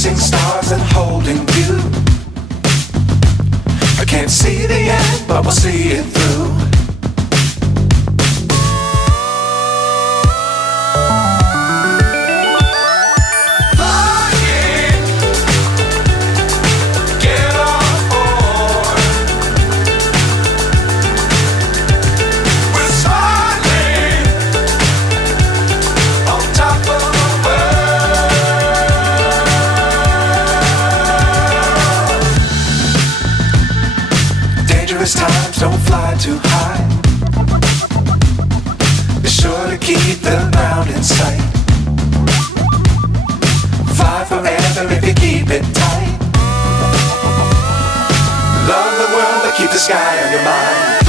chasing stars and holding you. I can't see the end, but we'll see it through. Times don't fly too high. Be sure to keep the ground in sight. Fly forever if you keep it tight. Love the world but keep the sky on your mind.